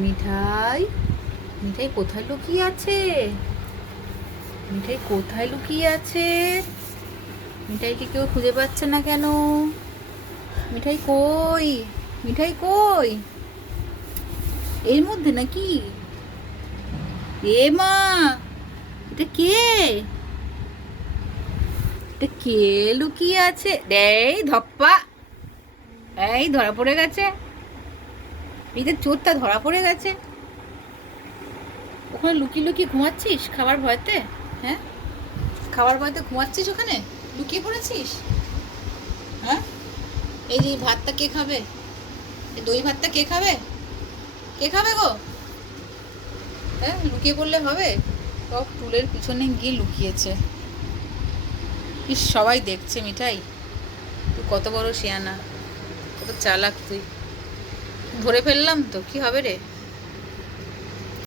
মিঠাই, মিঠাই কোথায় লুকিয়ে আছে? মিঠাই কোথায় লুকিয়ে আছে? মিঠাইকে কেউ খুঁজে পাচ্ছে না কেন? মিঠাই কই? মিঠাই কই? এর মধ্যে নাকি? এ মা, এটা কে? এটা কে লুকিয়ে আছে? এই ধপ্পা, এই ধরা পড়ে গেছে। এই যে চোরটা ধরা পড়ে গেছে। ওখানে লুকিয়ে লুকিয়ে ঘুমাচ্ছিস খাবার ভয়তে? হ্যাঁ, খাবার ভয়তে ঘুমাচ্ছিস ওখানে, লুকিয়ে পড়েছিস? হ্যাঁ, এই যে ভাতটা কে খাবে? এই দই ভাতটা কে খাবে? কে খাবে গো? হ্যাঁ, লুকিয়ে পড়লে হবে? সব টুলের পিছনে গিয়ে লুকিয়েছে। ইস, সবাই দেখছে মিঠাই, তুই কত বড় শিয়ানা, কত চালাক তুই। ধরে ফেললাম তো, কি হবে রে?